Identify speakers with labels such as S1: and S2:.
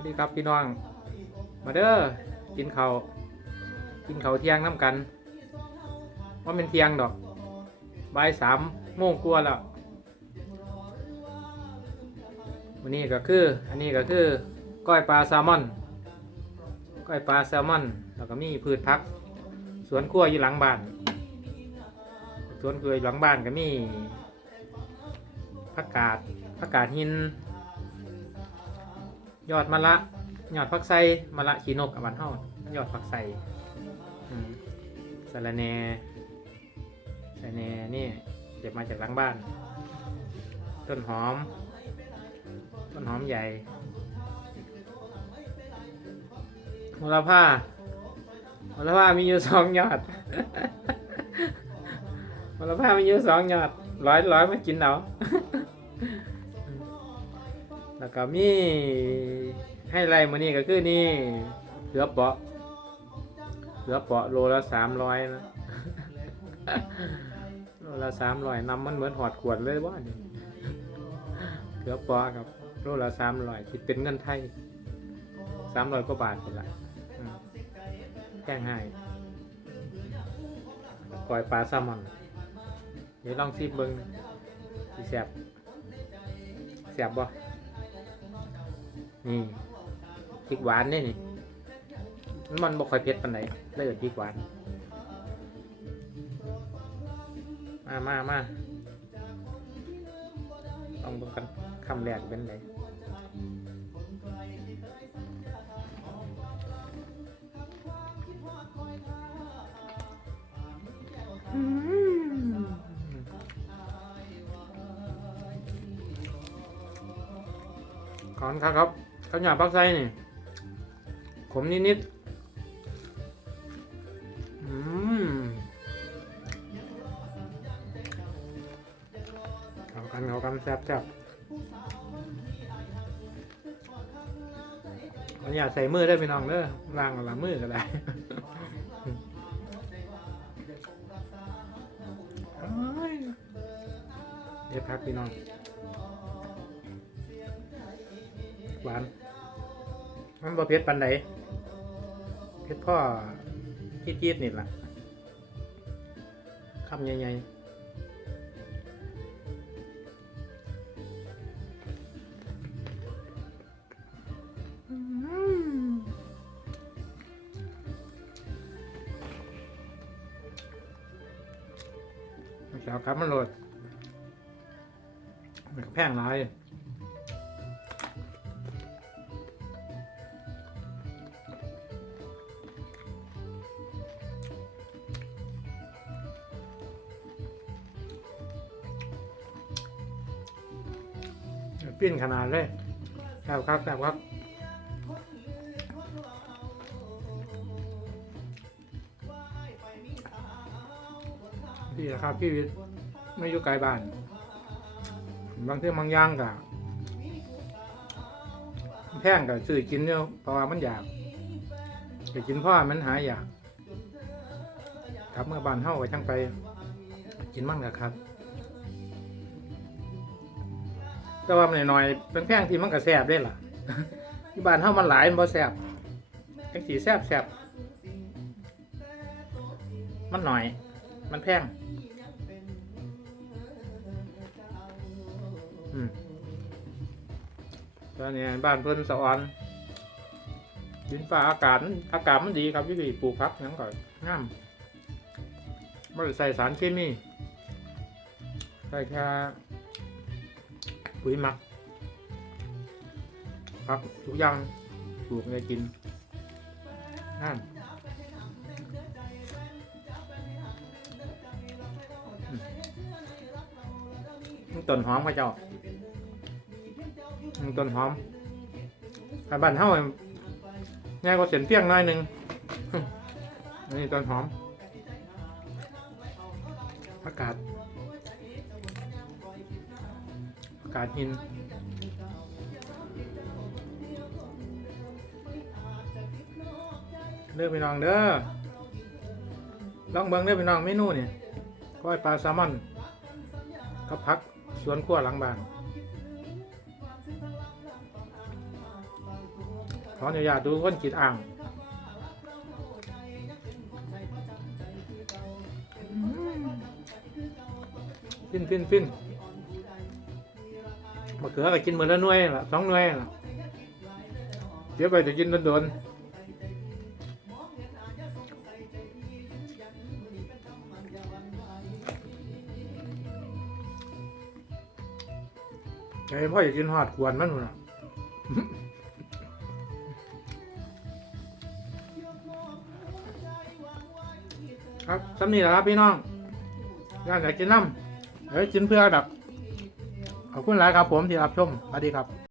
S1: วัสดีครับพี่น้อง มาเด้อกินเขาวกินเขาวเที่ยงน้ำกันว่าเป็นเที่ยงดอกบ่ายสามโมงกว่าแล้ววันนี้ก็คืออันนี้ก็คือก้อยปลาแซลมอนก้อยปลาแซลมอน แล้วก็มีพืชพัก สวนครัวอยู่หลังบ้าน สวนครัวอยู่หลังบ้านก็มีผักกาดผักกาดหิน ยอดมะละยอดผักไส้มะละขีนกกับวันเฮายอดผักไส้สะระแหนสะระแหนนี่เก็บมาจากหลังบ้าน ต้นหอม ต้นหอมใหญ่โหระพาโหระพามีอยู่สองยอดโหระพามีอยู่สองยอดร้อยร้อยมากินเอา แล้วก็มีให้ไล่มานี่ก็คือนี่เสือเปาะเสือเปาะโลละสามร้อยนะโลละสามร้อยนำมันเหมือนหอดขวดเลยว่านี่เสือเปาะครับโลละสามร้อยคิดเป็นเงินไทยสามร้อยกว่าบาทคนละอืมแพงให้ปล่อยปลาแซลมอนเดี๋ยวลองซีบเบิ้งแสบแสบบ่ นี่พริกหวานนี่นี่ มันบ่ค่อยเผ็ดปานใดเลยเอิ้นพริกหวาน มามามาต้องเบิ่งกันคำแรกเป็นไงอืมขอนครับครับ ข้าวหนียวปักไส้นี่ขมนิดๆอืมเขากันเขากันแซ่บแซ่บออนุญาตใส่มือได้พี่น้องเด้อล้างกับล้างมือก็ได้เดี๋ยวพักพี่น้อง หวานมันบ่เผ็ดปานใดเผ็ดพ่อจี๊ดๆนี่ล่ะคำใหญ่ๆอืมมันจะเอาครับมันโหลดมันก็แพงหลาย ปิ้นขนาดเลยครับครับครับครับพี่นะครับพี่วิทย์ไม่อยู่ไกลบ้าน บางทีบางย่างกะแพงกับซื้อกินเนี่ยเพราะว่ามันอยากจะกินพ่อมันหายอยากครับเมื่อบานเฮาก็จังไปกินมั่งกะครับ แต่ว่ามันหน่อยๆเป็นแพงที่มันก็แซ่บได้ล่ะที่บ้านเฮามันหลายมันบ่แซ่บแค่สีแซ่บแซ่บมันหน่อย มันแพงอืมตอนนี้บ้านเพิ่นสะออนดินฟ้าอากาศอากาศมันดีครับวิธีปลูกพักยังก่อนงามไม่ใส่สารเคมีใส่แค่ ปุ๋ยหมักครับทุกอย่างปลูกเลยกินนั่นต้นหอมพระเจ้าต้นหอมถ้าบ้านเฮาง่ายกว่าเสียนเปียงน่อยหนึ่งนนี้ต้นหอมอากาศ กาศหินเด้อพี่น้องเด้อลองเบิ่งเด้อพี่น้องเมนูนี่ก้อยปลาแซลมอนกับผักสวนครัวหลังบ้านขออนุญาตดูคนกินอ่างฟินฟินฟิน มะเขือก็กินมือละหน่วยละสองหน่วยละเดี๋ยวไปจะกินโดนๆไอ้พ่ออยากกินหอดกวนมันนู่นน่ะครับสำนีแหละครับพี่น้องอยากกินน้ำเดี๋ยวกินเพื่อแบบ ขอบคุณหลายครับผมที่รับชมสวัสดีครับ